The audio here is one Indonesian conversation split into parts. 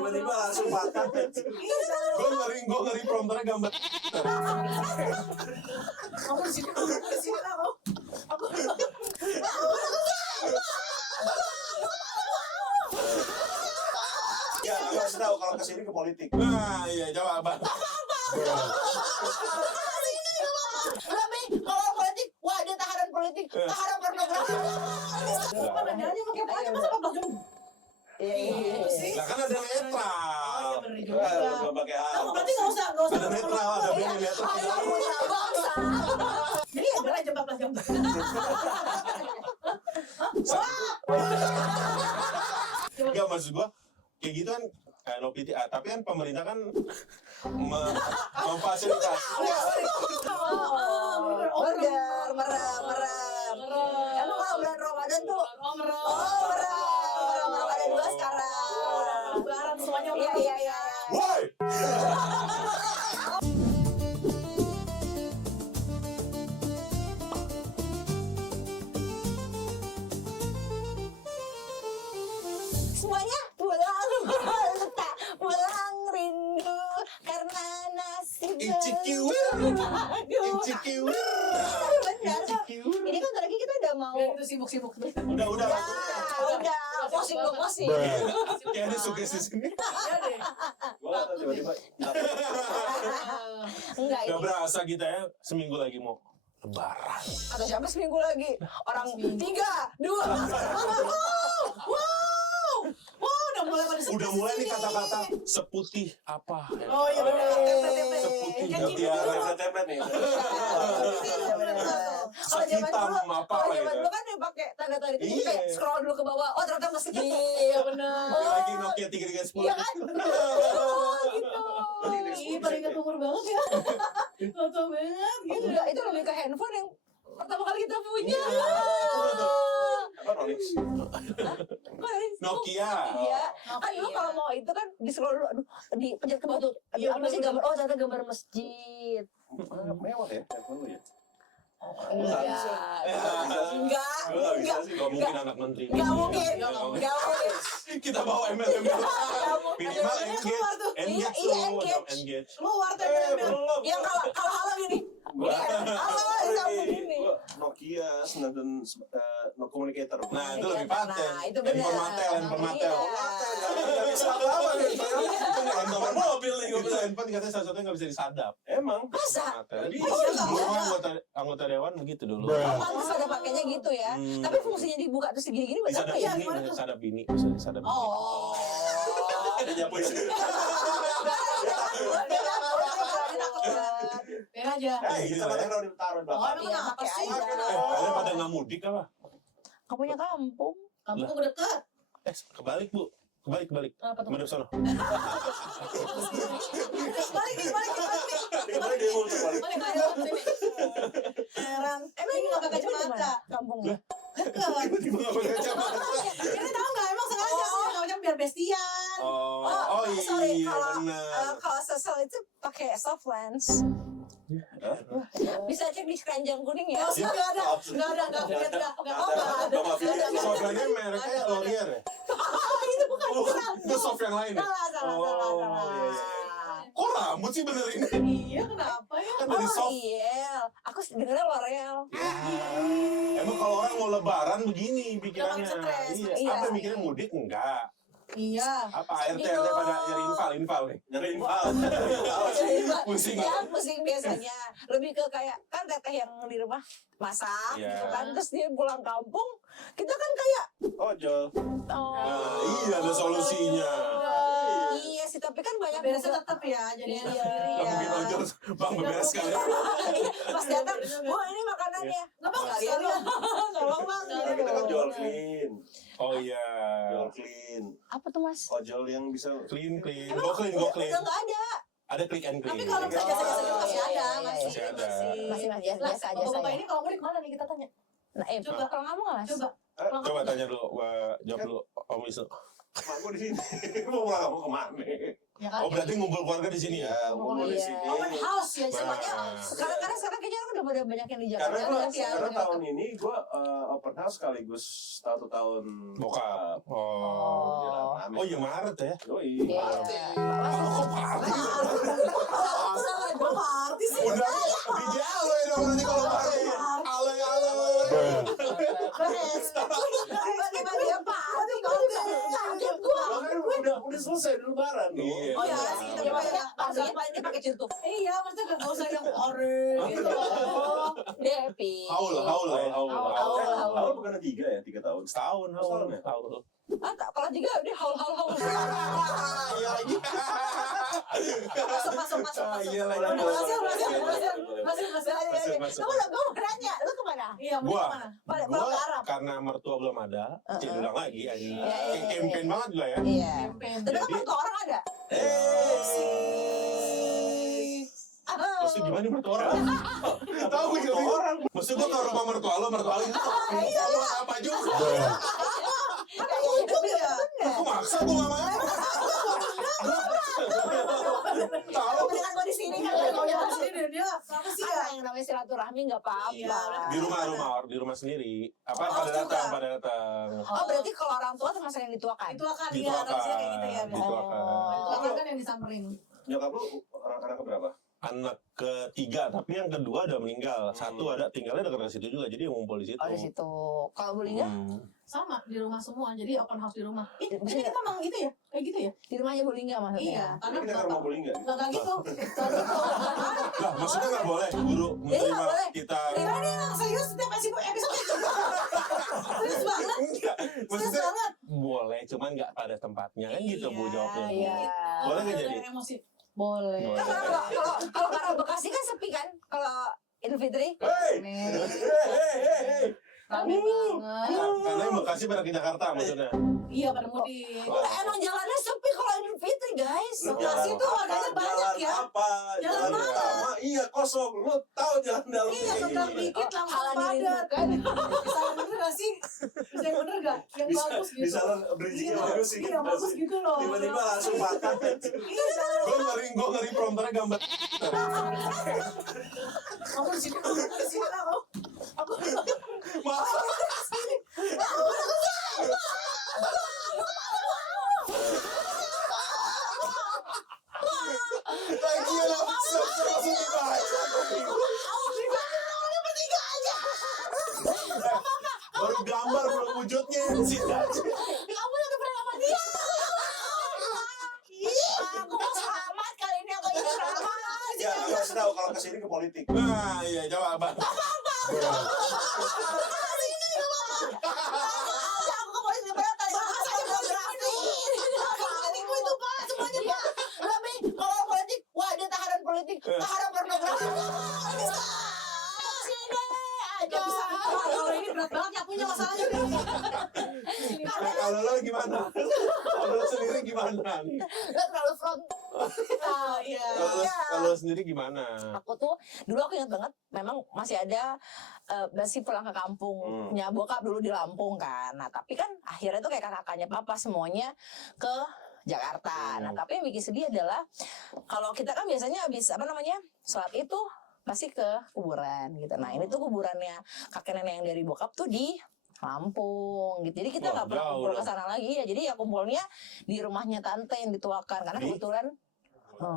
tiba-tiba langsung patah. Gue ngeri prompternya gambar. Kamu di sini kamu. Ya, lu harus tahu kalau kesini ke politik. Nah, iya coba Bang. Tapi kalau politik, wah dia tahanan politik, tahanan pornografi. Apa nanya mau kepo aja masa Bapak Gem? Iya sih. Lah kan ada netral. Oh iya bener juga. Gak pakai Kamu hal. berarti nggak usah. Ada netral, ada bini netral. Ayo punya bangsa. Jadi ya bener jam 14 jam. Enggak, maksud gua kayak gitu kan no PTA, tapi kan pemerintah kan memfasilitasi. Order, merem. Emang kalau bulan Ramadan tuh, merem ada dua sekarang. Lebaran semuanya Iya. Woi. Semuanya pulang rindu karena nasib. Incikiwir. Benar. Ini kan lagi kita udah mau. itu sibuk-sibuk. Udah. Udah, posing. Kayak ada sugesti di sini. Iya deh. Gua nggak tahu tiba-tiba. Enggak Gak ini. berasa kita ya seminggu lagi mau lebaran. Atau siapa seminggu lagi? Orang 3, 2. Wow, udah mulai pada Udah mulai nih kata-kata seputih apa. Oh iya benar. Seputih Kan gini mutiara. dulu. Ada template nih. Kalau zaman Sehitam dulu, apa kalau zaman gitu. dulu kan dia pakai tanda-tanda itu Iya. kayak scroll dulu ke bawah. Oh ternyata masih Iya benar. Lagi Nokia 3310. Iya kan? Oh, gitu. Ih, pada ingat umur banget ya. Tua banget gitu. Enggak, itu lebih ke handphone yang pertama kali kita punya. Apa Ronix? Nokia. Iya. Kan dulu kalau mau itu kan di scroll dulu, aduh, dipencet ke bawah tuh. Iya, Apa sih bener-bener. gambar? Oh ternyata gambar masjid. Mewah ya telepon lu ya. Iya. Enggak. Gua nggak bisa sih. Gak mungkin anak menteri. Enggak mungkin. Kita bawa ML-ML. Minimal keluar tuh. engage Iya, dulu, engage. engage. Luar tuh Belum. Yang kalau halo gini. Halo sambung gini. Gua Nokia 9 no communicator. Nah, itu lebih paten. Nah, itu benar. Handphone matel. Nggak bisa apa-apa nih. Itu handphone mobil nih. Gue bilang handphone katanya salah satunya nggak bisa disadap. Emang. Masa? Dulu anggota dewan begitu dulu. Pantes pada pakainya gitu ya. Tapi fungsinya dibuka terus segini-gini buat Disadap apa ya? bini, disadap bini, bisa disadap bini. Oh. Ada nyapu di sini. Biar aja. Kita pakai kalau ditaruh di Oh, belakang. emang Iya, kenapa pakai sih? aja. Kalian pada nggak mudik apa? Kamu punya kampung. Kamu kok dekat? Kebalik bu, kebalik. Apa tuh? Madep sono. Balik nih. Kemarin dia mau coba. Heran. Emang Ini nggak pakai itu di mana kacamata. kampungnya? Dekat. Tiba nggak pakai kacamata. Ini tahu nggak? Emang sengaja aku nggak macam biar bestian. Oh Sorry, iya kalau benar. kalau sosial itu pakai soft lens. Bisa cek di keranjang kuning ya. Nggak usah, nggak ada, nggak lihat, nggak ada. Softwarenya mereknya Laurier ya? Itu bukan. Itu soft yang lain ya? Salah. iya. Kok rambut sih bener ini? Iya, kenapa ya? Kan dari Oh soft. iya, aku dengernya L'Oreal. Emang kalau orang mau lebaran begini pikirannya. Jangan stres. Iya. Iya. Apa mikirnya mudik? Enggak. Iya. Apa ART Gitu. pada nyari infal nih? Nyari infal. Pusing Ya, ya? pusing biasanya. Lebih ke kayak kan teteh yang di rumah masak Iya. gitu kan, terus dia pulang kampung, kita kan kayak Ojol. Nah, iya ada solusinya. iya sih, tapi kan banyak Beresnya juga- tetap ya, jadi Iya. sendiri Gak ya. mungkin ojol, bang beberes sekali. pas datang, wah ini makanannya. Nggak bang, Sekalian sekalian. dong. Tolong bang. Nah, kita kan jual clean. Oh iya. Jual clean. Apa tuh mas? Ojol yang bisa Clean. Emang Go clean. udah nggak ada. Ada click and clean. Tapi kalau misalnya jasa-jasa itu masih ada, Iya, masih ada. Masih Lah, biasa aja bapak saya. ini kalau mudik mana nih kita tanya? Nah, Coba. kalau kamu nggak mas? Coba. Coba tanya dulu, jawab dulu Om Wisnu. Mak gue di sini. Mau pulang kamu kemana? Ya kan? Oh berarti ngumpul keluarga di sini ya? Ya, ngumpul di Iya. sini. Open house ya Semuanya Nah. sekarang kayaknya udah pada banyak yang di Jakarta. Karena gua, ya, karena banyak tahun ini gue open house sekaligus 1 tahun Bokap. Oh. Oh iya Maret ya? Yoi. Iya. Oh kok party? Gue party sih. Udah DJ Aloy dong nanti kalau party. Aloy. Tiba-tiba dia party, kaget gua. Makanya udah selesai lebaran tuh. Iya. Oh iya sih, tapi Ya, maksudnya kayak pastinya paling dia pakai cintu. iya, maksudnya gak usah yang ore gitu loh. Dia happy. Haul ya. Awal bukan 3 tahun. Setahun Setahun ya? haul. Kalau juga dia haul. Iya lagi. Masuk. Iya lagi. Masih. Gue mau nanya, lu kemana? Iya, mau Gua. kemana? Balik Gua ke Arab. karena mertua belum ada, diulang lagi anjing. Iya. Campaign banget gua ya. Iya. Campaign. Tapi kan Jadi- mertua orang ada. Maksudnya gimana nih mertua orang? Tahu gue juga orang. Maksud gua ke rumah mertua lo itu. Iya. Apa juga? Aku ya. Aku maksa gua gak mau. Tahu. Dengan gue di sini kan. Kalau yang di sini dia apa sih ya? Yang namanya silaturahmi nggak Iya, apa-apa. Di rumah sendiri. Apa Oh, pada juga. datang. Oh berarti kalau orang tua termasuk yang dituakan. Itu akan Gitu dia harusnya kayak gitu ya. Dituakan. Itu akan kan yang disamperin. Nyokap lu anak keberapa? Anak ketiga, tapi yang kedua udah meninggal. Satu ada tinggalnya dekat situ juga, jadi ngumpul di situ. Oh di situ. Kalau bolehnya Sama di rumah semua, jadi open house di rumah. Bisa Jadi kita emang gitu ya? Kayak gitu ya? di rumahnya bolehnya maksudnya. Iya, karena Ini kita ke rumah bowling nggak? Enggak gitu. Enggak gitu. Lah, maksudnya nggak boleh guru nggak menerima boleh. kita. Iya ini emang serius setiap episode itu. Serius banget. Enggak, Serius maksudnya banget. boleh, cuman nggak pada tempatnya kan gitu bu jawabnya. Bu. Iya. Boleh nggak Ada jadi? Emosi. Boleh. Boleh. Kalau karena Bekasi kan sepi kan kalau Idul Fitri. Hei, Nih, hei. rame banget. Karena yang Bekasi pada ke Jakarta maksudnya. Iya pada mudik. Emang jalannya sepi kalau Idul Fitri guys. Bekasi tuh warganya banyak ya. Apa? Jalan Jalan mana? lama. Iya kosong. Lu tahu jalan dalam Iya, kayak bentar gini. dikit langsung Halan padat. dirindukan. Bisa yang bener gak sih? Bisa yang bener gak? Yang Bisa bagus gitu. bisa bridgingnya Iya, bagus sih. Iya, bagus gitu loh. Tiba-tiba langsung makan. Iya, jalan. Gue ngeri prompternya gambar. Kamu di sini, kamu di sini lah, kamu. Aku Masa? Lagi ya langsung dibaca. Baru gambar belum wujudnya sih. Kamu udah pernah sama dia? Aku mau selamat kali ini aku ingin selamat. Ya, lu harus tahu kalau kesini ke politik. Nah, iya coba Abang. Aku ke polisi berat tadi. Bahasanya pornografi. Politikmu itu Pak, semuanya Pak. Lebih kalau politik, wah dia tahanan politik, tahanan pornografi. Sini aja. Gak bisa. Kalau ini berat banget ya punya masalahnya. Nah, kalau lo gimana? Kalau lo sendiri gimana nih? Lo terlalu front. Oh iya. Kalau lo sendiri gimana? Aku tuh dulu aku ingat banget, memang masih ada masih pulang ke kampungnya bokap dulu di Lampung kan. Nah tapi kan akhirnya tuh kayak kakaknya papa semuanya ke Jakarta. Nah tapi yang bikin sedih adalah kalau kita kan biasanya habis apa namanya sholat itu pasti ke kuburan gitu. Nah ini tuh kuburannya kakek nenek yang dari bokap tuh di Lampung gitu. Jadi kita Wah, nggak pernah jauh kumpul ke dong. sana lagi ya. Jadi ya kumpulnya di rumahnya tante yang dituakan karena Di? kebetulan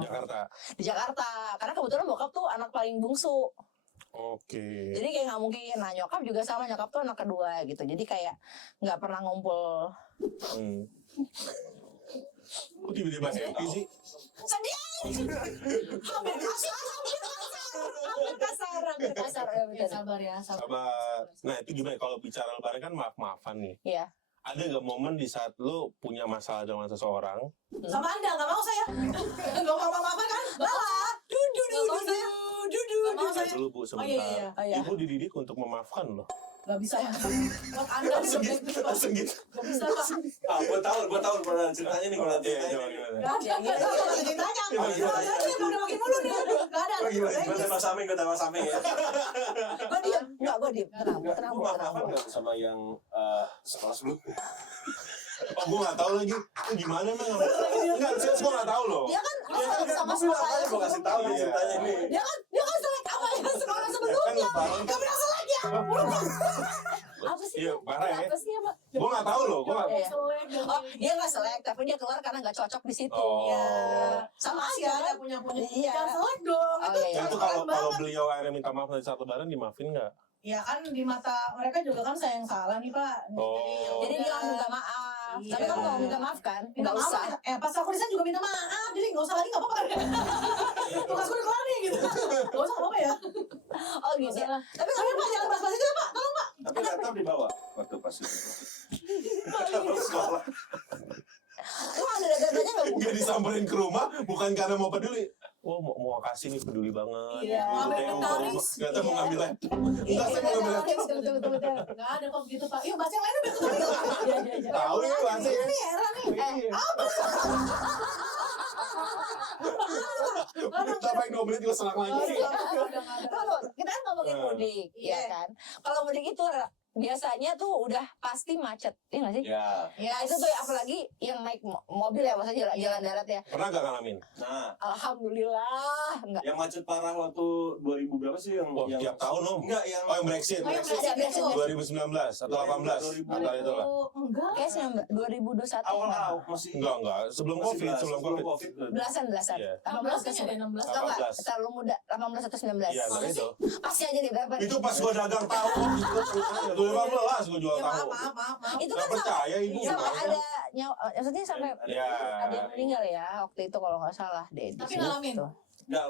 Jakarta. di Jakarta. Karena kebetulan bokap tuh anak paling bungsu. Oke. Jadi kayak nggak mungkin. Nah nyokap juga sama, nyokap tuh anak kedua gitu. Jadi kayak nggak pernah ngumpul. Kok tiba-tiba happy sih? Sedih. Hampir kasar. Ya, Ya betul. sabar ya, sabar. Sabar. Nah itu gimana kalau bicara lebaran kan maaf-maafan nih. Iya. Ada nggak momen di saat lo punya masalah dengan seseorang? Sama Anda, nggak mau saya. Nggak mau apa-apa kan? Malah. Nggak mau saya. Nggak mau saya. Dulu Bu sebentar. iya. Oh, iya. Ibu dididik untuk memaafkan loh. Nggak bisa ya. Buat Anda nih, Langsung gitu. nggak bisa Pak. Ah, gua tahu pernah ceritanya nih, pernah Iya, ceritanya. gimana, nih. gimana? Nggak ada, nggak ada ceritanya. Gimana, gimana? Nggak ada, udah makin mulu nih. Nggak ada. Oh, gimana? Gua tembak saming ya. Gue diem. Enggak, gue diem. Tenang, Enggak, tenang, lu maaf-maafan tenang. nggak sama yang sekolah sebelumnya? Oh gue nggak tahu lagi. Itu gimana emang? Enggak, serius gue nggak tahu tahu loh. Dia kan Iya kan sama gue bilang sekolah aja gue kasih tahu nih ceritanya ini. Dia kan selek apa ya sekolah sebelumnya. Gak pernah selek ya. Apa sih? Iya, parah ya. Apa sih apa? Gue nggak tahu loh. Gue nggak. Iya. Oh, dia nggak selek, tapi dia keluar karena nggak cocok di situ. Oh. Iya. Sama Masih aja ada kan? punya Iya. jangan selek dong. Oh, iya, iya. Itu kalau beliau akhirnya minta maaf dari satu barang dimaafin nggak? Ya kan di mata mereka juga kan saya yang salah nih Pak. Oh. Jadi dia langsung minta maaf. Iya. Tapi kamu mau minta maaf kan? Minta Nggak maaf. usah. Pas aku desain juga minta maaf. Jadi nggak usah lagi nggak apa-apa. Tugas gue udah kelar nih gitu. Nggak usah nggak apa-apa ya. Oh gitu. Tapi Tapi Pak jangan bahas-bahas itu ya Pak. Tolong Pak. Tapi laptop dibawa waktu pas itu. Kalau sekolah. lu ada datanya nggak Bu? Nggak disamperin ke rumah, bukan karena mau peduli. Oh mau kasih nih peduli banget. Iya, mau ambil inventaris. Nggak tahu mau ngambil laptop. Enggak, saya mau ngambil laptop. Betul. Nggak ada kok gitu Pak. Yuk bahas yang lain biar ketemu. Iya. Tahu ya bahasa ya. Ini era nih. Sampai 2 menit juga selang lagi. Kalau kita kan ngomongin mudik, ya kan. Kalau mudik itu biasanya tuh udah pasti macet, ya nggak sih? Ya. Ya itu tuh apalagi yang naik mobil ya, maksudnya jalan darat ya. Pernah nggak ngalamin? Nah, Alhamdulillah, enggak. yang macet parah waktu 2000 berapa sih yang Oh, tiap tahun om. Enggak yang Oh yang Brexit. Oh, yang Ada Brexit. 2019 atau 18 atau itulah. Enggak. Kayak 2021. awal-awal masih Enggak. Sebelum masih COVID, belas, sebelum COVID. Belasan. Iya. 18 ke 16 kayaknya, 16. Enggak, terlalu muda. 18 atau 19. Iya, nah itu. Pasti aja deh berapa. Itu pas gua dagang tahu gitu. 2015 gua jual Ya, tahu. maaf. Itu Nggak kan percaya ibu. sampai nggak? ada nyawa, maksudnya sampai Ya. ada yang meninggal ya waktu itu kalau nggak salah deh. di Tapi situ. ngalamin? Enggak,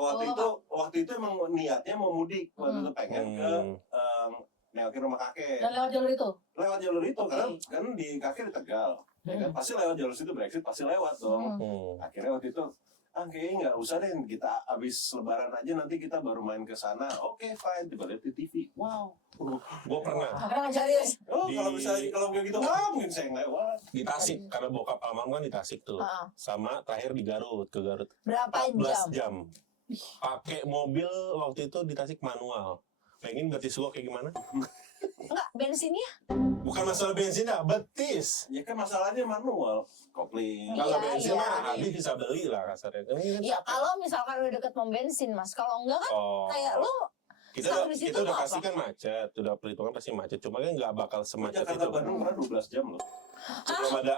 waktu itu emang niatnya mau mudik. Waktu itu pengen ke nengokin rumah kakek. Dan lewat jalur itu. Lewat jalur itu karena kan di kakek di Tegal. Ya kan pasti lewat jalur situ Brexit pasti lewat dong. Akhirnya waktu itu kayaknya nggak usah deh, kita abis lebaran aja nanti kita baru main ke sana. Oke, fine, tiba lihat di TV. Wow. Gua pernah Akhirnya ngajarin. Oh, kalau kayak gitu mungkin saya yang lewat. di Tasik karena bokap almarhum kan di Tasik tuh. Heeh. Sama terakhir di Garut, ke Garut. Berapa 14 jam? jam. Pakai mobil waktu itu di Tasik manual. Pengen betis gua kayak gimana? Enggak, bensinnya? Bukan masalah bensin dah, betis. Ya kan masalahnya manual, kopling. Kalau Iya, bensin iya. mah habis bisa beli lah kasarnya. Ini kan Ya kalau misalkan udah deket pom bensin Mas, kalau enggak kan oh. kayak lu kita Kalau di situ kita udah apa? kasih kan macet, udah perhitungan pasti macet. Cuma kan nggak bakal semacet Jakarta itu. Bandung pernah 12 jam loh.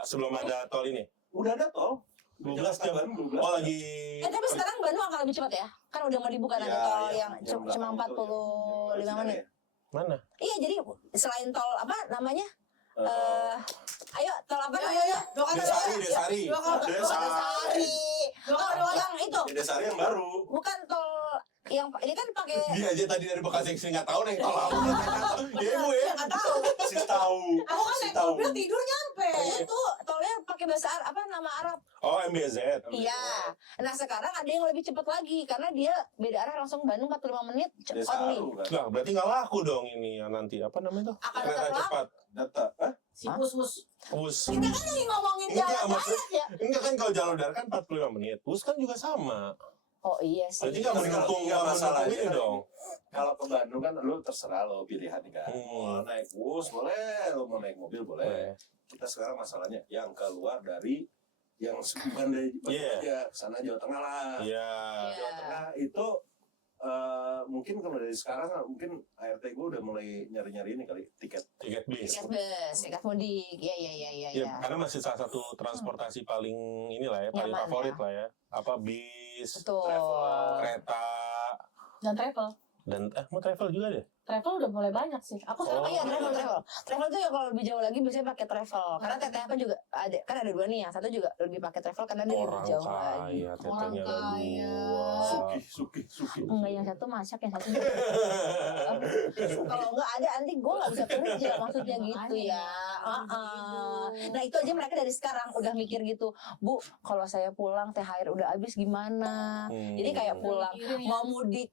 Sebelum ada tol ini. Udah ada tol. 12 Jakarta jam. Bandung 12 Oh jam. lagi. tapi sekarang Bandung akan lebih cepat ya? Kan udah mau dibuka nanti Ya, tol ya, yang jam cuma 8 itu, 45 ya. menit. Mana? Iya, jadi selain tol apa namanya? Eh, Ayo, tol apa Ayo, namanya? Dua kata Desari. Dua kata. Desari. Oh, yang itu. Ya Desari yang baru. Bukan tol yang ini kan pakai Dia aja tadi dari Bekasi yang nggak tahu nih tol apa. Ya ibu ya. Nggak tahu. Masih tahu. Aku kan naik mobil tidur nyampe. itu tolnya pakai bahasa apa nama Arab. Oh MBZ. Iya. Nah, sekarang ada yang lebih cepat lagi karena dia beda arah langsung Bandung 45 menit only. Desaru kan. Nah, berarti nggak laku dong ini yang nanti apa namanya tuh? Akan Kereta tetap laku. cepat. Data. Si bus. Bus. Kita kan lagi ngomongin Iya, jalan maksud- darat ya. Enggak kan kalau jalur darat kan 45 menit. Bus kan juga sama. Oh iya sih. Berarti nggak mendukung Nggak masalahnya ini kan dong. Kalau ke Bandung kan lu terserah lo pilihan kan. Mau Hmm. naik bus boleh, lo mau naik mobil boleh. Kita sekarang masalahnya yang keluar dari yang bukan dari Bandung Iya. aja, sana Jawa Tengah lah. Iya. Jawa Tengah itu mungkin kalau dari sekarang mungkin ART gue udah mulai nyari-nyari ini kali tiket. Tiket bis. Tiket bus, tiket mudik. Iya. Ya, karena masih salah satu transportasi paling inilah ya, paling Nyaman, favorit ya. lah ya. Apa bis, Betul. kereta, Dan travel. dan mau travel juga deh. Travel udah mulai banyak sih. Aku Oh, sekarang Iya, travel. Travel tuh ya kalau lebih jauh lagi biasanya pakai travel. Karena teteh apa juga ada, kan ada dua nih. Yang satu juga lebih pakai travel karena dia lebih Orang jauh lagi. kaya, tetenya Orang ada kaya. dua. Enggak, yang satu masak, yang satu kalau enggak ada nanti gue nggak bisa kerja, maksudnya gitu ya. Nah itu aja mereka dari sekarang udah mikir gitu, Bu, kalau saya pulang THR udah habis gimana? Jadi kayak pulang mau mudik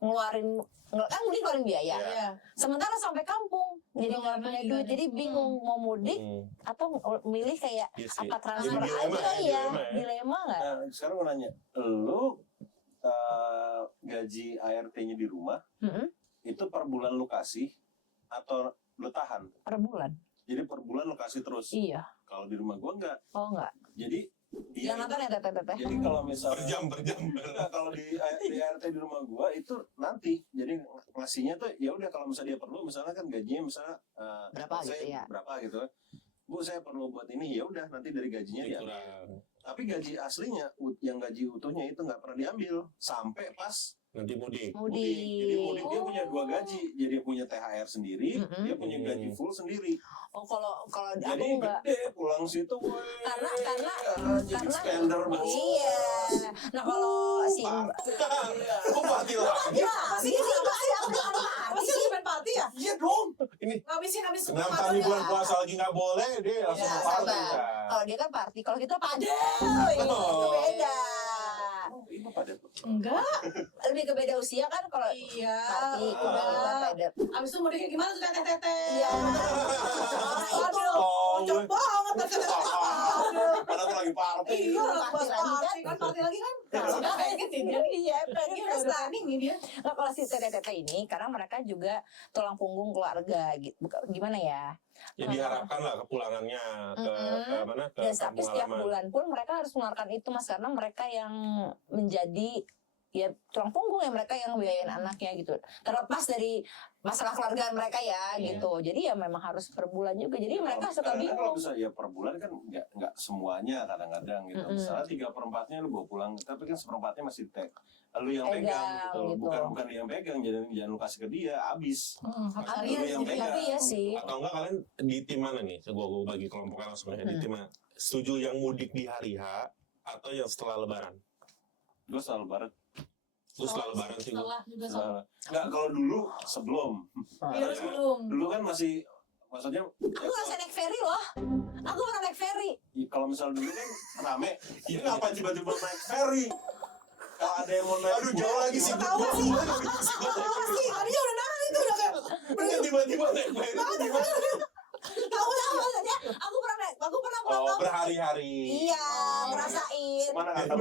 ngeluarin kan mudik ngeluarin biaya. Iya. Sementara sampai kampung jadi nggak punya duit, jadi bingung mau mudik atau milih kayak Iya sih. apa transfer Jadi dilema aja ya, ya, dilema ya. dilema nggak? Nah, sekarang gue nanya, lu gaji ART-nya di rumah Mm-mm. itu per bulan lu kasih atau lu tahan? Per bulan? Jadi per bulan lu kasih terus. Iya. Kalau di rumah gue enggak. Oh enggak? Jadi Iya, Yang nonton ya teteh. jadi kalau misalnya berjam. Nah, kalau di RT di rumah gua itu nanti jadi ngasihnya tuh ya udah kalau misalnya dia perlu misalnya kan gajinya misalnya Berapa saya gitu ya? berapa gitu kan. Bu saya perlu buat ini ya udah nanti dari gajinya dia. Kurang. Tapi gaji aslinya yang gaji utuhnya itu nggak pernah diambil sampai pas Nanti mudik. Jadi mudik dia punya 2 gaji. Jadi dia punya THR sendiri, Mm-mm. dia punya gaji full sendiri. Oh kalau aku Jadi enggak. gede pulang situ weh. Karena jadi spender banget. iya. Nah kalau si Kok mati lagi? Ya, pasti ini apa sih? Pasti lu main party ya? Iya dong. Ngabisin semua 6 kali ya. bulan puasa lagi nggak boleh, dia langsung Ya, ke party. sabar. Ya. Kalau dia kan party, kalau kita padel, Oh. beda. Oh, itu pada Enggak. Lebih ke beda usia kan kalau Iya. party udah padel. Abis itu mudiknya gimana tuh teteh-teteh? Iya. Aduh, Oh, kocok banget teteh-teteh. Aduh. padahal tuh lagi party. Iya, Party pas lagi party kan party lagi kan. Kalau enggak kayak gitu dia. Iya, Ini pengen udah pesta. planning nih dia. Nah, kalau si tete-tete ini karena mereka juga tulang punggung keluarga gitu. Gimana ya? Ya diharapkan lah kepulangannya ke Mm-mm. mana ke Dan tapi kampung setiap halaman. bulan pun mereka harus mengeluarkan itu Mas karena mereka yang menjadi ya tulang punggung ya mereka yang biayain anaknya gitu. Terlepas dari masalah keluarga mereka ya Iya. gitu. Jadi ya memang harus per bulan juga. Jadi mereka suka Kadang-kadang kalau bingung. bisa ya per bulan kan nggak semuanya kadang-kadang gitu. Mm-mm. Misalnya 3/4-nya lu bawa pulang, tapi kan 1/4-nya masih lu yang Pegang, pegang gitu. gitu. Bukan dia yang pegang, jangan lu kasih ke dia, habis. Tapi Lu yang pegang. tapi ya sih. Atau enggak kalian di tim mana nih? Gua bagi kelompoknya langsung ya di tim mana? Setuju yang mudik di hari H atau yang setelah lebaran? Gue selalu barat. Lu setelah lebaran sih gua. Salah juga sama. Nggak, kalau dulu sebelum. Iya, terus belum. Dulu kan masih maksudnya Aku nggak naik ferry loh. Aku pernah naik ferry. kalau misal dulu kan rame, ini ngapain tiba-tiba naik ferry? Kalau ada yang mau naik, Aduh jauh lagi sih. Tahu sih. Tahu sih. Tadinya udah nahan itu udah kayak. Bener tiba-tiba naik ferry. Tahu maksudnya? Aku pernah pulang. Oh berhari-hari. Iya, ngerasain. mana kata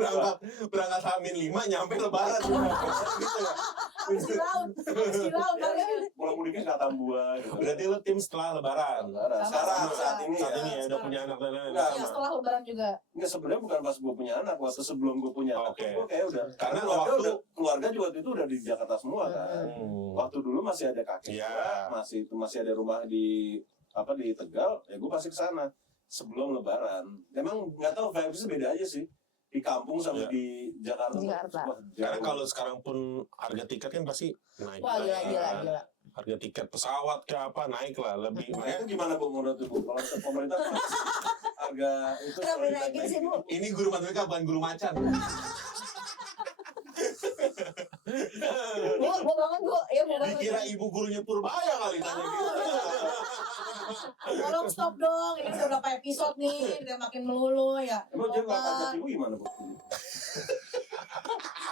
Berangkat H-5 nyampe lebaran. Gitu ya. Habis di laut. Habis di laut kalian. pulang mudiknya ke Atambua gitu. Berarti lu tim setelah lebaran. Sekarang saat ini Saat ya. ini ya udah punya anak dan lain-lain. Enggak, Iya, setelah lebaran juga. Enggak sebenarnya bukan pas gue punya anak, waktu sebelum gue punya anak, Oke. gue kayak udah Karena keluarga keluarga juga waktu itu udah di Jakarta semua kan. Hmm. Waktu dulu masih ada kakek Iya. gua, masih ada rumah di di Tegal, ya gue pasti kesana sebelum Lebaran. Emang nggak tahu vibesnya beda aja sih di kampung sama Iya. di Jakarta. Jakarta. Wah, Karena jauh. kalau sekarang pun harga tiket kan pasti naik. Wah, Gila. Harga tiket pesawat ke apa naik lah lebih. Nah, itu gimana Bu menurut Ibu? Kalau pemerintah harga itu Kenapa kalau dinaikin sih Bu? Ini guru matematika bukan guru macan. Bu banget Bu. Ya Bu banget. Dikira ibu gurunya Purbaya kali tanya gitu. Tolong stop dong. Ini udah berapa episode nih. Udah makin melulu ya. Emang dia nggak pajak Ibu gimana Bu?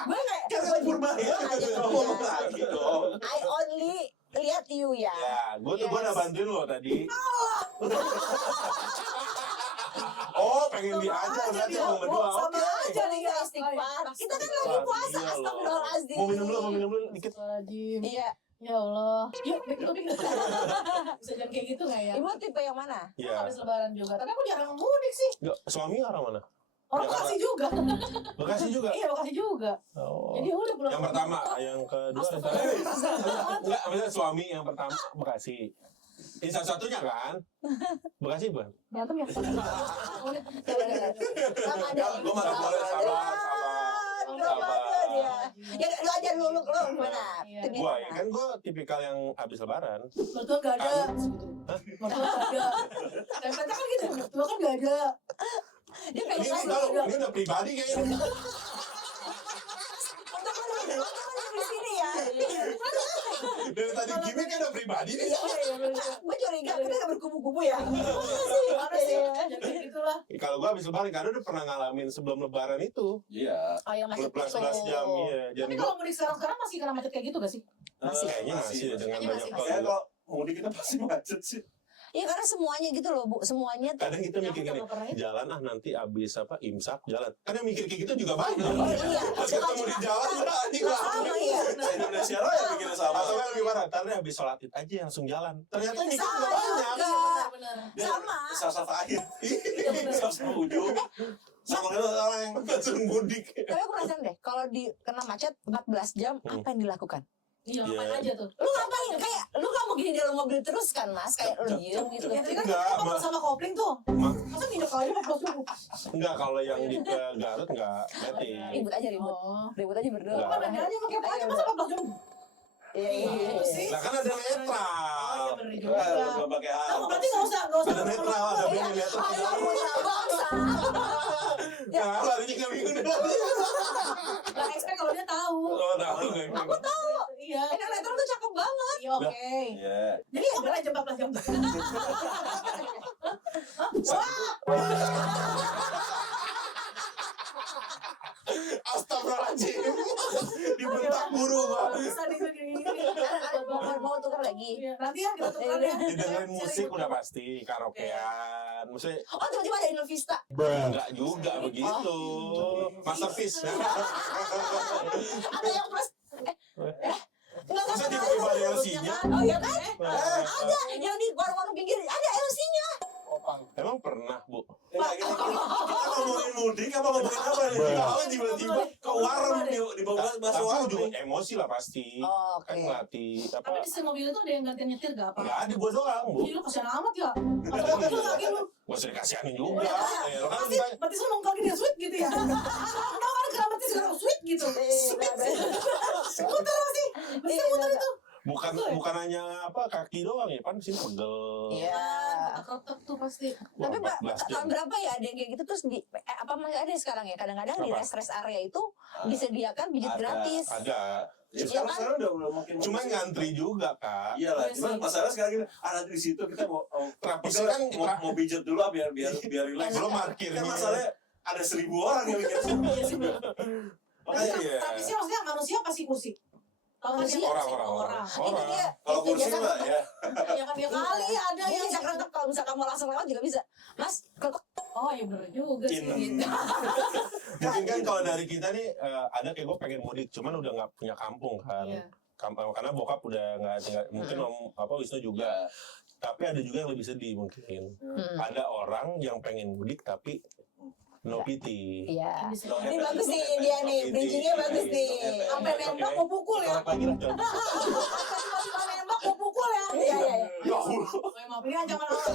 Gue kayak Kan Purbaya. Oh, lagi dong. I only lihat you ya. Ya, gue udah bantuin lo tadi. Oh, pengen diajar berarti mau berdua. Sama Oke. aja nih Kita guys. istighfar. Kita kan lagi Wah, puasa. iya loh. Astagfirullahaladzim. Mau minum dulu dikit. Astagfirullahaladzim. Iya. Ya Allah. Yuk, bikin. Bisa jangan kayak gitu nggak ya? Ibu tipe yang mana? Aku Ya. habis lebaran juga. Tapi aku jarang mudik sih. Enggak, suami orang mana? Orang Jakarta. Bekasi juga. Bekasi juga. Iya, Bekasi juga. Oh. Jadi udah pulang. Yang pertama, yang kedua rencana. Enggak, maksudnya suami yang pertama Bekasi. Ini satu-satunya kan? Bekasi bukan? Berantem ya. Sama ada. Gua malah boleh sabar. Ya. Ya lu aja dulu lo gimana? Iya. Tim yang Gua mana? ya kan gue tipikal yang habis lebaran. Mertua gak ada. Mertua gak ada. Dan ternyata kan gitu. Mertua kan gak ada. Dia Ini pengen ini udah pribadi kayaknya. untuk di sini ya. Dari tadi gimmick kan udah pribadi nih. Gue curiga kita udah berkubu-kubu ya. Gimana sih? Jadi gitulah. Kalau gue habis lebaran karena udah pernah ngalamin sebelum lebaran itu. Iya. Oh yang masih 11 jam iya. Jadi Tapi kalau mudik sekarang masih kena macet kayak gitu gak sih? kayaknya masih dengan Kayaknya banyak masih. tol Saya juga. kalau mudik kita pasti macet sih. Ya karena semuanya gitu loh Bu, semuanya tuh. Kadang kita mikir gini, jalan nanti abis imsak jalan. Kan yang mikir kayak gitu juga banyak. Oh, iya. Pas ketemu di jalan udah anjing lah. Sama ya. Indonesia lo yang bikin sama. Atau kan lebih parah, ntar habis sholat id aja langsung jalan. Ternyata yang mikir Sama juga banyak. juga. Benar. Sama. Saf-saf akhir. Saf-saf ujung. Sama kan orang yang langsung mudik. Tapi aku penasaran deh, kalau kena macet 14 jam, apa yang dilakukan? Iya, ngapain Iya. aja tuh. Lu ngapain? Kayak lu gak mau gini di dalam mobil terus kan Mas? Kayak lu diem gitu. Ya tadi kan Enggak, kita ngobrol sama kopling tuh. Masa nginep aja 14 subuh. Enggak, kalau yang di Garut enggak berarti. Ribut aja ribut. Oh. Ribut aja berdua. Enggak. Kan ada aja pakai apa aja masa 14 jam. Iya, iya, iya. Itu sih. Lah kan ada Oh netral. iya bener juga. Gak pakai hal. Kamu berarti nggak usah Ada netral, ada Iya. bunyi netral. Ayo punya bangsa. Nah, larinya ke minggu depan. Nggak expect kalau dia tahu. Oh, tahu gue. Aku tahu. Iya. Enak netral tuh cakep banget. Iya oke. Iya. Jadi ya bener aja 14 jam. Astagfirullahaladzim. Dibentak guru, Pak. Bisa nih gini. Mau tukar lagi. Iya, nanti ya kita tukar ya. Didengerin musik udah pasti, karaokean. Maksudnya Oh tiba-tiba ada Inul Vista. enggak juga begitu. Masterpiece. Ada yang plus. Enggak Masa ada tiba-tiba ada LC-nya? Oh iya kan? Ada yang di warung-warung pinggir ada LC-nya. Emang pernah, Bu? Kita ngomongin mudik apa ngomongin apa nih? Kita tiba-tiba ke warung di bawah bahasa Tapi warung. ujung emosi lah pasti. Oh, Kan oke. ngelatih apa? Tapi di mobil itu ada yang gantian nyetir gak apa? Enggak ada gua doang, Bu. Jadi lu kasihan amat ya. Apa lu lagi lu? Gua sering kasihanin juga. Iya. Ya, lo kan Berarti seneng kalau dia sweet gitu ya. Tahu kan kenapa sih sekarang sweet gitu? Sweet. Muter sih. Bisa muter itu. bukan hanya kaki doang ya, pan sini pegel. Iya. Ketek tuh pasti. Wah, Tapi 14 jam. tahun berapa ya ada yang kayak gitu terus apa masih ada sekarang ya? Kadang-kadang di Apa? rest area itu disediakan pijat Ada. gratis. Ada. Ya sekarang udah makin. Cuman ngantri juga, Kak. Iya lah, Iya cuma sih. masalah sekarang gini, nanti di situ kita mau Trapisnya kita kan mau pijat dulu biar relax. belum parkirnya. Kan masalahnya ada 1000 orang yang mikir Iya sih. Makanya Iya. Tapi sih maksudnya manusia pasti kursi. Kalau Manusia dia Orang. Itu dia. kalau itu kursi biasa mah ya. Ya kan dia kali ada Dia yang bisa keretek kalau misalkan mau langsung lewat juga bisa. Mas, keretek. Oh iya bener juga sih. In. Mungkin kan kalau dari kita nih ada kayak gue pengen mudik, cuman udah nggak punya kampung kan. Iya. Karena bokap udah nggak tinggal, mungkin Wisnu juga. Tapi ada juga yang lebih sedih mungkin. Ada orang yang pengen mudik tapi no pity. Iya. No Ini hebat. bagus nih dia nih, bridgingnya bagus nih. Sampai nembak mau pukul ya. Lagi lah, Jon. Tiba-tiba nembak mau pukul ya. Iya, iya, iya. Ya Allah. Oh, maaf ini ancaman awal.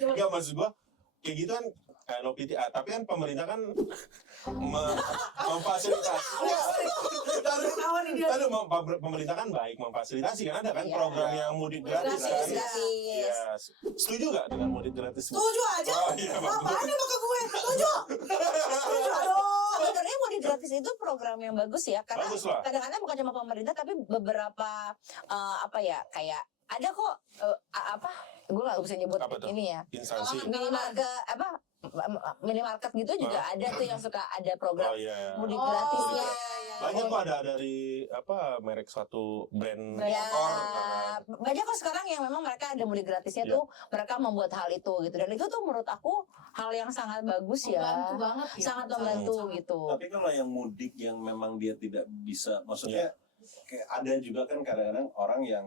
Enggak, maksud gua kayak gitu kan no pity. Tapi kan pemerintah kan memfasilitasi. Kawan ini dia. Lalu pemerintah kan baik memfasilitasi kan ada kan Iya. program yang mudik gratis kan. Gratis. Iya. Setuju gak dengan mudik gratis? Setuju aja. Oh, iya, bagus. Apaan nembak ke gue? Setuju. Setuju. Aduh. Sebenarnya mudik gratis itu program yang bagus ya, karena Bagus lah. kadang-kadang bukan cuma pemerintah tapi beberapa kayak ada kok gue nggak bisa nyebut Apa tuh? ini ya, Instansi. minimarket gitu juga ada tuh yang suka ada program Oh iya. mudik Oh, gratisnya. Banyak kok ada dari merek suatu brand Ya, motor. banyak kok sekarang yang memang mereka ada mudik gratisnya Iya. tuh, mereka membuat hal itu gitu, dan itu tuh menurut aku hal yang sangat bagus ya, Membantu banget ya. sangat membantu gitu. Tapi kalau yang mudik yang memang dia tidak bisa, maksudnya kayak ada juga kan kadang-kadang orang yang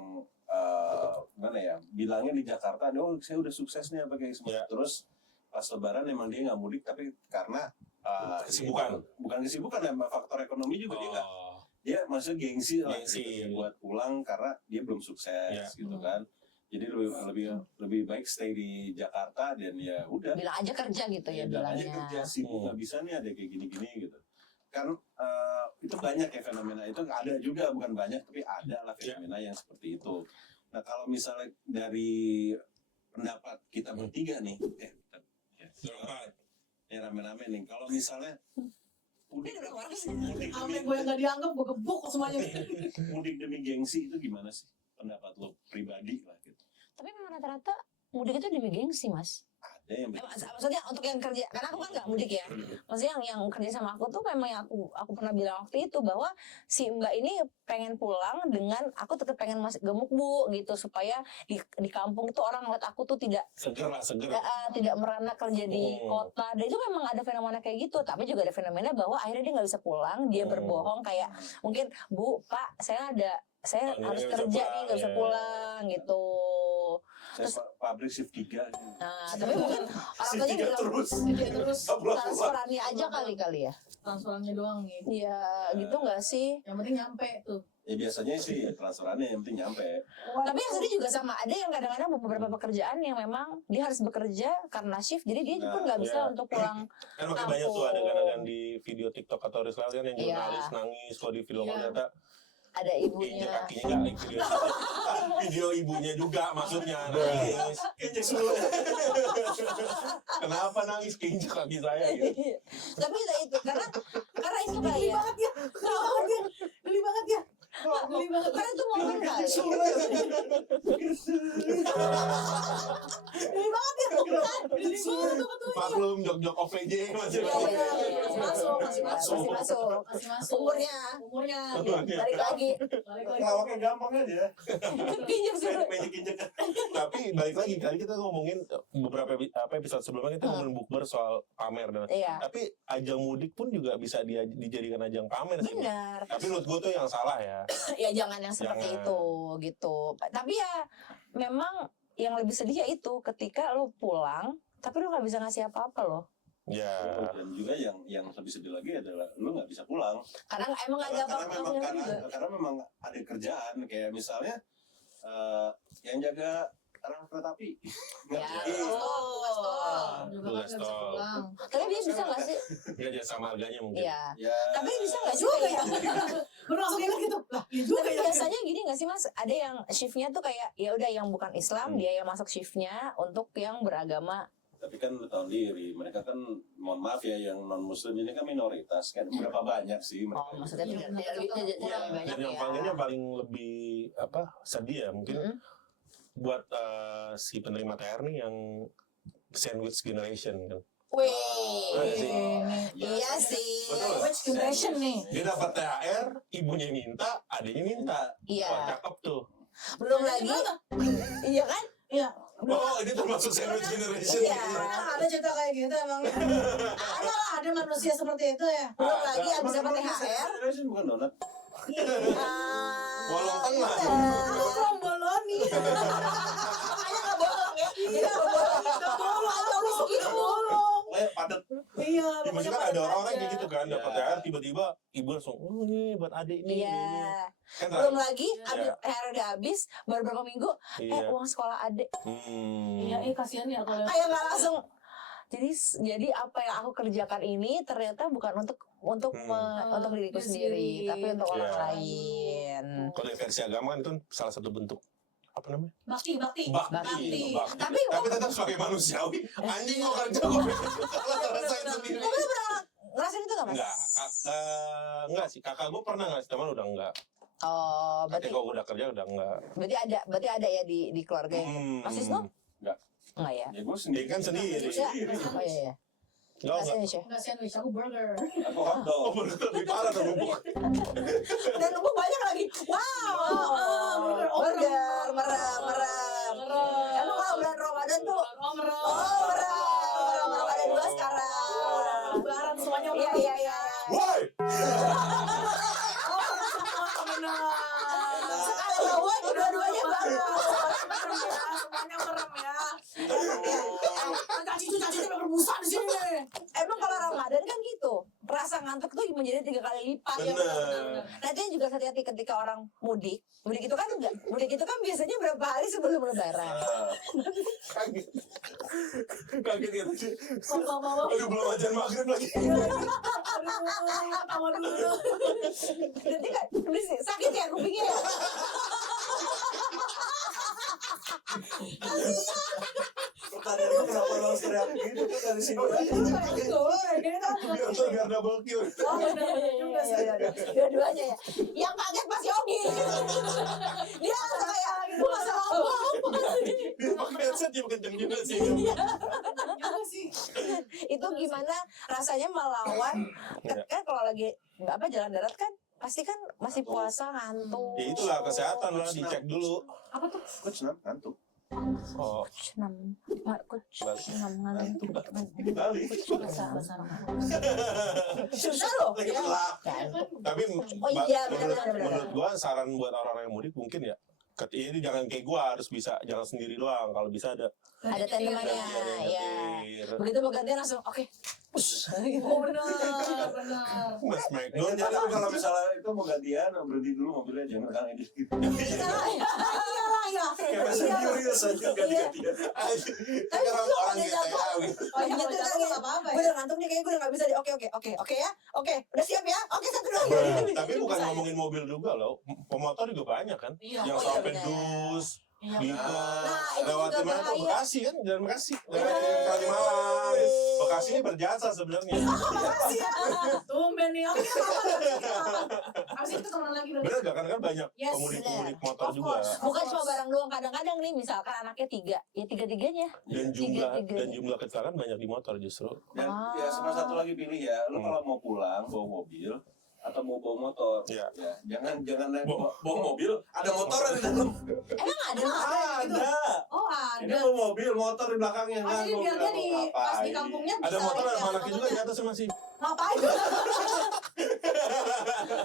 gimana ya, bilangnya di Jakarta, oh saya udah sukses nih apa kayak semua. Iya. Terus pas Lebaran emang dia nggak mudik, tapi karena Kesibukan. bukan kesibukan, emang faktor ekonomi juga dia nggak. Oh. Dia maksudnya gengsi lah Gengsi. gitu, buat pulang karena dia belum sukses Iya. gitu kan. Jadi lebih baik stay di Jakarta dan ya udah. Bilang aja kerja gitu ya Bilang aja bilangnya. kerja sibuk nggak bisa nih ada kayak gini-gini gitu. Kan itu banyak ya fenomena itu, ada juga bukan banyak tapi ada lah fenomena yang seperti itu. Nah kalau misalnya dari pendapat kita bertiga nih, rame-rame nih. Kalau misalnya mudik Sampai gue yang gak dianggap gue gebuk semuanya. mudik demi gengsi itu gimana sih pendapat lo pribadi lah gitu? Tapi memang rata-rata mudik itu demi gengsi, Mas. Ya, yang Maksudnya untuk yang kerja, karena aku kan nggak mudik ya. Maksudnya yang kerja sama aku tuh memang yang aku pernah bilang waktu itu bahwa si Mbak ini pengen pulang dengan aku tetap pengen masih gemuk Bu gitu supaya di kampung itu orang ngeliat aku tuh tidak tidak merana kerja di kota. Dan itu memang ada fenomena kayak gitu. Tapi juga ada fenomena bahwa akhirnya dia nggak bisa pulang, dia berbohong kayak mungkin Bu Pak saya harus kerja nih nggak bisa pulang gitu. Terus pabrik shift 3. Nah, tapi mungkin orang tuanya bilang terus transferannya aja kali ya. transferannya doang gitu. Iya, gitu nggak sih? Yang penting nyampe tuh. Ya biasanya sih transferannya yang penting nyampe. Tapi yang sedih juga sama, ada yang kadang-kadang beberapa pekerjaan yang memang dia harus bekerja karena shift, jadi dia pun nggak bisa untuk pulang. Kan makanya banyak tuh adegan-adegan di video TikTok atau Reels kan yang jurnalis nangis kalau di video ternyata ada ibunya. Kakinya nggak video ibunya juga maksudnya nangis. Kenapa nangis keinjak kaki saya gitu. Tapi itu karena itu kali ya. Geli banget ya. Karena itu momen kali. Geli banget ya. Geli banget tuh. Maklum jok-jok OVJ masih masuk. Umurnya balik lagi. Ngelawaknya gampang aja. Kinjek sih. Kinjek. Tapi balik lagi kali kita ngomongin beberapa episode sebelumnya kita ngomongin bukber soal pamer dan tapi ajang mudik pun juga bisa dijadikan ajang pamer sih. Benar. Tapi menurut gue tuh yang salah ya. Ya jangan yang seperti itu gitu. Tapi ya memang yang lebih sedih ya itu ketika lo pulang tapi lo nggak bisa ngasih apa-apa lo. Ya. Dan juga yang lebih sedih lagi adalah lo nggak bisa pulang. Karena emang ada apa-apa juga. Karena memang ada kerjaan kayak misalnya yang jaga rel kereta api. Tugas tol. Tapi dia bisa nggak sih? Dia jasa marganya mungkin. Iya. Ya. Tapi bisa nggak juga ya? Baru langsung ingat gitu. Lah, juga Tapi ya. biasanya gini nggak sih Mas? Ada yang shiftnya tuh kayak ya udah yang bukan Islam dia yang masuk shiftnya untuk yang beragama. Tapi kan lu tahu diri, mereka kan mohon maaf ya yang non muslim ini kan minoritas kan berapa banyak sih mereka. Oh, maksudnya tidak lebih banyak Dan yang paling lebih sedih ya mungkin buat si penerima THR nih yang sandwich generation kan. Iya sih. Which generation nih? Dia dapat THR, ibunya minta, adiknya minta. Iya. Wah, cakep tuh. Belum lagi. Iya kan? Iya. Oh, ini termasuk sandwich generation. Iya. Ada cerita kayak gitu emang. Ada manusia seperti itu ya. Belum lagi abis dapat THR. Generation bukan donat. Bolong tengah. Bolong boloni. Makanya nggak bolong ya. Iya. Nggak bolong. Atau miskin bolong. Padat. Iya. Ya, maksudnya kan ada orang-orang kayak gitu kan, dapat THR tiba-tiba ibu langsung, oh ini buat adik nih. Iya. Kan Belum lagi abis THR udah habis, baru berapa minggu, uang sekolah adik. Iya, kasihan ya kalau. Kayak nggak langsung. Jadi apa yang aku kerjakan ini ternyata bukan untuk diriku sendiri, tapi untuk orang lain. Kalau dari versi agama kan itu salah satu bentuk apa namanya? Bakti. Tapi tetap sebagai manusiawi. Anjing mau kerja kok rasain sendiri. Tapi lu pernah ngerasain itu nggak Mas? Enggak sih. Kakak gue pernah ngasih teman udah enggak. Oh, Berarti kalau udah kerja udah enggak. Berarti ada ya di keluarga ya. Mas Wisnu? Enggak. Enggak ya. Ya gue sendiri kan sendiri. Oh iya. Enggak. Enggak sandwich, aku burger. Aku hotdog. Oh, lebih parah tuh bubuk. Dan numpuk banyak lagi. Wow. Burger, merem. Emang kalau bulan Ramadan tuh merem. Ramadan 2 sekarang. Lebaran semuanya Iya. Woi. Sekali bawa dua-duanya bareng. Semuanya merem ya. Caci itu berbusa di sini. Emang kalau Ramadan kan gitu, rasa ngantuk tuh menjadi 3 kali lipat. Bener. Nah itu yang juga hati-hati ketika orang mudik itu kan biasanya berapa hari sebelum Lebaran. Kaget gitu sih. Bawa. Aduh belum ajan maghrib lagi. Tawa dulu. Nanti kan sakit ya kupingnya ya. Pertanyaannya kenapa lo teriak gitu kan dari sini aja. Biar double kill. Oh bener juga sih. Dua-duanya ya. Yang kaget Mas Yogi. Dia langsung kayak lu masalah apa? pakai headset ya kenceng juga sih. Juga sih. Itu gimana rasanya melawan Iya. kan kalau lagi jalan darat kan pasti kan masih puasa ngantuk. Ya itulah kesehatan lah, dicek dulu. Apa tuh? Coach ngantuk. Oh, Coach ngantuk. Balik. Susah loh. Lagi pelak. tapi Oh iya, menurut, benar. menurut gua saran buat orang-orang yang mudik mungkin ya, ini jangan kayak gua harus bisa jangan sendiri doang, kalau bisa ada Ada temannya ya. nyetir. Begitu bergantian langsung oke. Oh benar. Mas Jangan McDonald jangan kalau misalnya itu mau gantian berhenti dulu mobilnya jangan kan edit gitu. Iyalah ya. Kayak Fast and Furious aja ganti-gantian. Tapi orang itu orang ada GTA jadwal. gitu. Oh iya, kalau Gitu jatuh kan, nggak apa-apa gue ya. udah ngantuk nih kayaknya gue udah gak bisa deh. Oke ya. Oke, udah siap ya. Oke, 1, 2, 3. Tapi bukan ngomongin mobil juga loh, pemotor juga banyak kan, Iya. yang Oh, iya, sampai benar. dus Iya, gitu, Nah, itu lewat juga mana tuh bahaya. Bekasi kan, jalan Bekasi, lewatin Kalimalang, Bekasi ini berjasa sebenarnya. Makasih ya. Tumben nih. Oke, apa? Abis itu teman lagi berarti. Bener gak kan banyak Yes, pemudik-pemudik bener. motor Of juga, course. Bukan cuma barang doang, kadang-kadang nih misalkan anaknya 3, ya 3-3-nya. dan Tiga. jumlah kecelakaan banyak di motor justru. Dan ya sama satu lagi pilih ya, lu kalau mau pulang bawa mobil atau mau bawa motor, Iya. ya jangan naik bawa mobil, ada motor di dalam. Emang ada? Ada. Oh Ini ada. bawa mobil, motor di belakangnya Oh kan. jadi gua biar dia bilang, di mau pas di ngapain? kampungnya Ada bisa motor lihat sama anaknya juga di motornya. atasnya masih. Ngapain?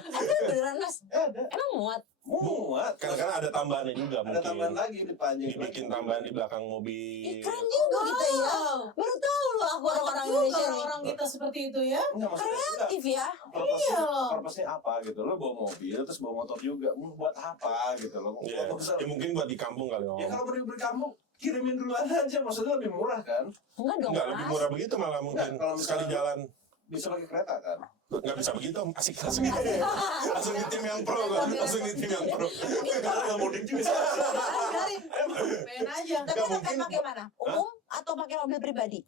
Ada beneran mas? Ada. Emang muat? Muat. Karena ada tambahannya juga Ada tambahan mungkin. lagi di panjang. Dibikin tambahan di belakang mobil. Keren juga kita ya. Baru tahu loh aku orang-orang Indonesia nih. Orang kita seperti itu ya. Enggak maksudnya enggak. Kreatif ya. Iya. Purpose-nya apa gitu. Lo bawa mobil terus bawa motor juga. Buat apa gitu lo. Iya. Ya mungkin buat di kampung kali Ya om. kalau mau di kamu kirimin duluan aja, maksudnya lebih murah kan? Enggak dong Enggak lebih mas. murah begitu malah mungkin. Enggak, kalau Sekali misalnya- jalan. Bisa pakai kereta kan? Nggak bisa begitu om. Asik langsung di tim yang pro kan. Langsung di tim yang pro. Karena nggak mudik juga. Biarin. Main aja. Tapi Nggak, akan mungkin- pakai mana? Umum atau pakai mobil pribadi?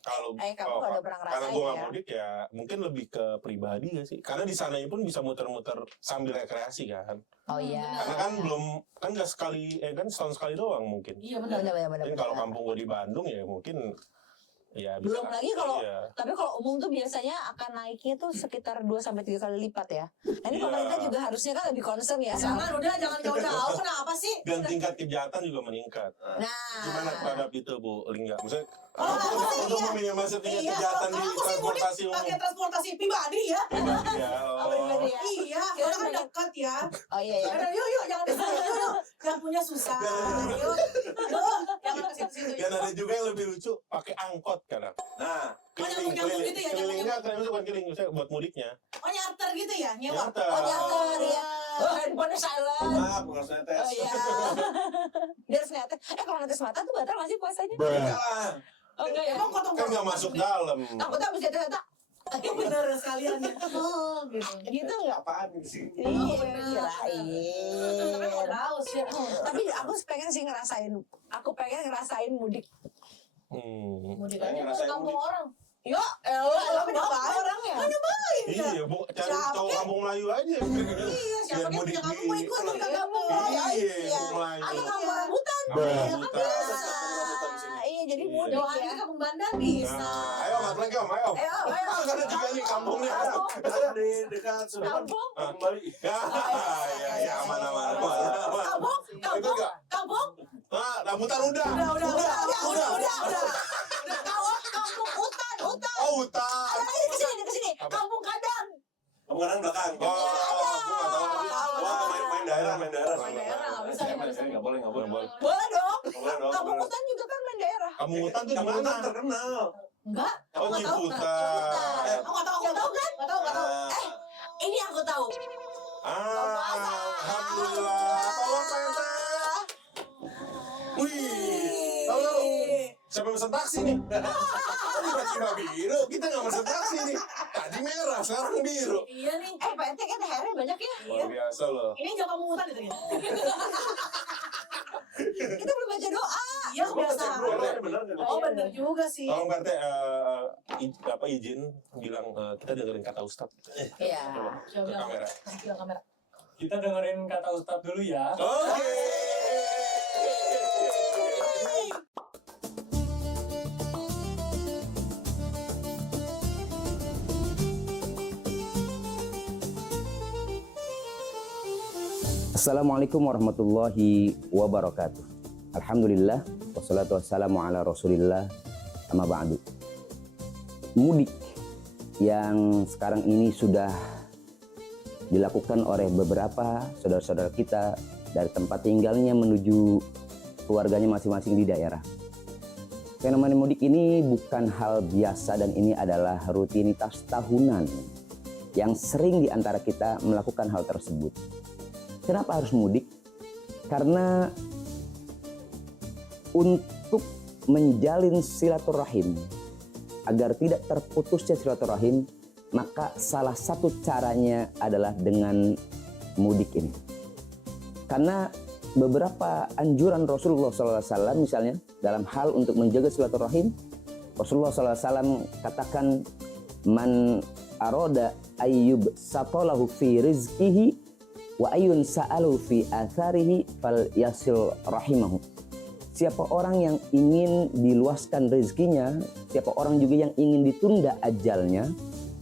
Kalau Kamu nggak ada pernah karena ngerasain gue nggak ya? mudik ya mungkin lebih ke pribadi ya sih. Karena di sana pun bisa muter-muter sambil rekreasi kan. Oh iya. Karena kan belum kan nggak sekali kan setahun sekali doang mungkin. Iya benar. Benar. Dan kalau kampung gue di Bandung ya mungkin ya bisa. Belum lagi kalau Iya. tapi kalau umum tuh biasanya akan naiknya tuh sekitar 2-3 kali lipat ya. Nah, ini Iya. pemerintah juga harusnya kan lebih concern ya soal. Jangan udah jangan jauh-jauh. Kenapa sih? Dan tingkat kejahatan juga meningkat. Nah, Gimana terhadap itu Bu Lingga? Maksudnya Kalau aku sih, untuk iya. meminimalisir tingkat Iya, kejahatan di kalau aku sih mudik transportasi umum. pakai transportasi pribadi ya. Ya, oh, pribadi ya. Iya, Kira karena kan banyak- dekat ya. Oh iya ya. Yaudah, yuk, jangan di sana, yuk. Yang punya susah, yuk. Jangan ke situ-situ. Dan ada juga yang lebih lucu pakai angkot kadang. Nah, nyambung gitu ya, kelilingnya kalian bukan keliling, maksudnya buat mudiknya. Oh nyarter gitu ya, nyewa. Nyata. Oh nyarter ya. Oh handphone silent. bukan saya tes. Oh iya. Dia harus netes. Kalau netes mata tuh batal nggak sih puasanya? Enggak lah. Oh enggak ya. Emang kotong Kan nggak masuk dalam. Aku tuh habis ternyata. Oh bener sekalian ya. Oh gitu. Gitu nggak? Apaan sih? Iya, Tapi mau kirain. haus ya. Tapi aku pengen sih ngerasain. Aku pengen ngerasain mudik. Mudik Pengen aja ke ngerasain kampung mudik. orang. Yo, elah, Tapi ngapain? orang ya. Iya, Bu, cari Siapa? cowok kampung Melayu aja. Iya, siapa Biar dia mudik punya kampung di- mau ikut ke kampung. Iya, kampung Melayu. Atau kampung rambutan. Kampung Iya, rambutan. Iya, jadi Iya. mudik Jauh aja ya. kampung Bandan bisa. Nah, ayo mas lagi om, ayo. Ayo. Karena juga nih kampungnya. Ada di dekat Sudirman. Kampung. Kembali. Ya, ya, aman. Kampung, Ikut kampung, nggak? kampung. Ah, rambutan udah. Udah. Kampung hutan. Oh, hutan. Ada ke sini. Apa? Kampung Kadang. Kamu kadang belakang. Oh, gua nggak tahu. Wah, main daerah. Main daerah, nggak bisa, nggak bisa. Nggak boleh. Boleh dong. Boleh dong. Kampung hutan juga kan main daerah. Kampung hutan tuh di Kamu mana? kan terkenal. Enggak. Oh, Nggak tahu. Ciputat. Aku nggak tahu. Nggak tahu kan? Nggak tahu. Ah, Ini aku tahu. Alhamdulillah. Tolong Pak RT. Wih, tahu. Siapa yang pesen taksi nih? Tiba-tiba biru, kita nggak pesen taksi nih. Tadi merah, sekarang biru. Iya nih. Pak RT kan THR banyak ya. Luar biasa loh. Ini jauh kampung hutan itu ya. Kita belum baca doa. Iya gua biasa. ngecek dulu, bener kan? Oh bener juga sih. Tolong Pak RT izin bilang kita dengerin kata Ustadz. Iya. Coba Ke bilang. kamera. Bilang kamera. Kita dengerin kata Ustadz dulu ya. Oke. Assalamualaikum warahmatullahi wabarakatuh. Alhamdulillah, wassalatu wassalamu ala rasulillah, amma ba'du. Mudik yang sekarang ini sudah dilakukan oleh beberapa saudara-saudara kita dari tempat tinggalnya menuju keluarganya masing-masing di daerah. Fenomena mudik ini bukan hal biasa dan ini adalah rutinitas tahunan yang sering di antara kita melakukan hal tersebut. Kenapa harus mudik? Karena untuk menjalin silaturahim agar tidak terputusnya silaturahim, maka salah satu caranya adalah dengan mudik ini. Karena beberapa anjuran Rasulullah SAW misalnya dalam hal untuk menjaga silaturahim, Rasulullah SAW katakan, man aroda ayyub satolahu fi rizkihi wa ayun sa'alu fi atharihi fal yasil rahimahu. Siapa orang yang ingin diluaskan rezekinya, siapa orang juga yang ingin ditunda ajalnya,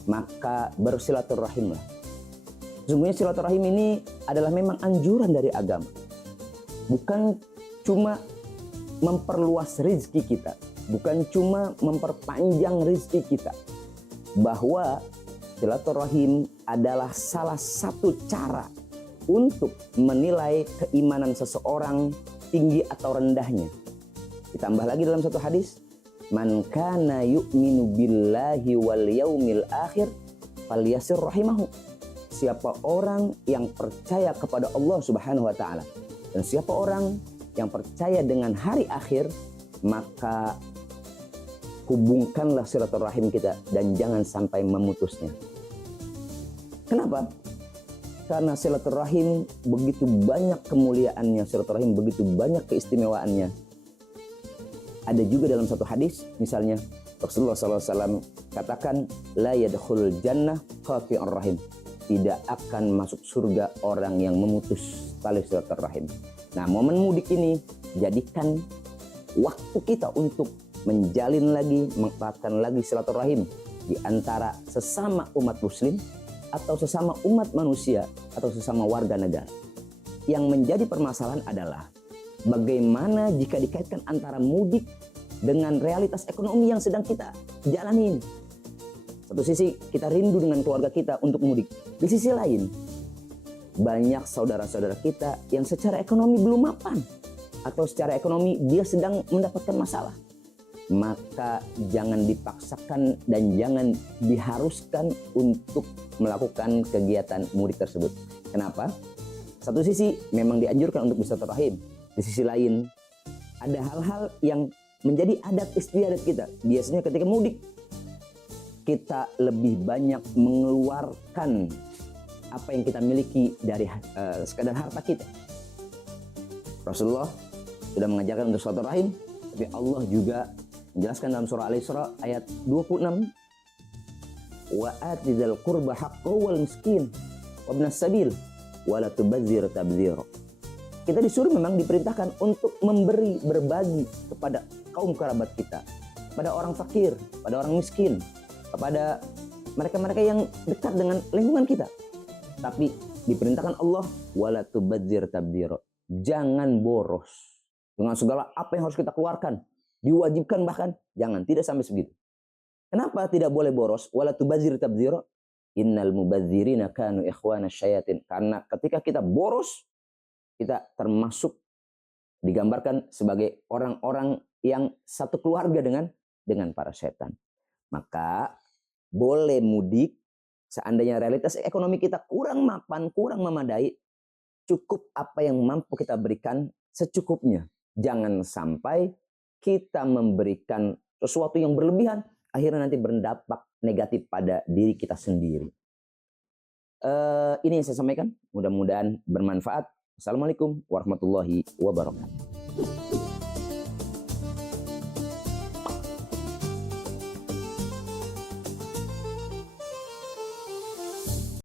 maka bersilaturahimlah. Sesungguhnya silaturahim ini adalah memang anjuran dari agama. Bukan cuma memperluas rezeki kita, bukan cuma memperpanjang rezeki kita, bahwa silaturahim adalah salah satu cara untuk menilai keimanan seseorang tinggi atau rendahnya. Ditambah lagi dalam satu hadis, man kana yu'minu billahi wal yaumil akhir falyasir rahimahu. Siapa orang yang percaya kepada Allah Subhanahu wa taala dan siapa orang yang percaya dengan hari akhir, maka hubungkanlah silaturahim kita dan jangan sampai memutusnya. Kenapa? Karena silaturahim begitu banyak kemuliaannya, silaturahim begitu banyak keistimewaannya. Ada juga dalam satu hadis, misalnya Rasulullah SAW katakan, la yadkhulul jannah qati'ur rahim. Tidak akan masuk surga orang yang memutus tali silaturahim. Nah, momen mudik ini jadikan waktu kita untuk menjalin lagi, mengeratkan lagi silaturahim di antara sesama umat muslim atau sesama umat manusia atau sesama warga negara. Yang menjadi permasalahan adalah bagaimana jika dikaitkan antara mudik dengan realitas ekonomi yang sedang kita jalani ini. Satu sisi kita rindu dengan keluarga kita untuk mudik. Di sisi lain, banyak saudara-saudara kita yang secara ekonomi belum mapan atau secara ekonomi dia sedang mendapatkan masalah. Maka jangan dipaksakan dan jangan diharuskan untuk melakukan kegiatan mudik tersebut. Kenapa? Satu sisi memang dianjurkan untuk bersilaturahim. Di sisi lain ada hal-hal yang menjadi adat istiadat kita. Biasanya ketika mudik kita lebih banyak mengeluarkan apa yang kita miliki dari sekadar harta kita. Rasulullah sudah mengajarkan untuk silaturahim, tapi Allah juga menjelaskan dalam surah Al-Isra ayat 26, wa atizal qurba haqqahu wal miskin wa ibnas sabil wa la tubazzir tabdzira. Kita disuruh memang diperintahkan untuk memberi, berbagi kepada kaum kerabat kita, pada orang fakir, pada orang miskin, kepada mereka-mereka yang dekat dengan lingkungan kita. Tapi diperintahkan Allah wala tubazzir tabdzira. Jangan boros dengan segala apa yang harus kita keluarkan. Diwajibkan bahkan jangan, tidak sampai segitu. Kenapa tidak boleh boros? Wala tubazzir tabdzira. Innal mubadzirina kanu ikhwana syayatin. Karena ketika kita boros, kita termasuk digambarkan sebagai orang-orang yang satu keluarga dengan para setan. Maka boleh mudik seandainya realitas ekonomi kita kurang mapan, kurang memadai, cukup apa yang mampu kita berikan secukupnya. Jangan sampai kita memberikan sesuatu yang berlebihan, akhirnya nanti berdampak negatif pada diri kita sendiri. Ini yang saya sampaikan, mudah-mudahan bermanfaat. Assalamualaikum warahmatullahi wabarakatuh.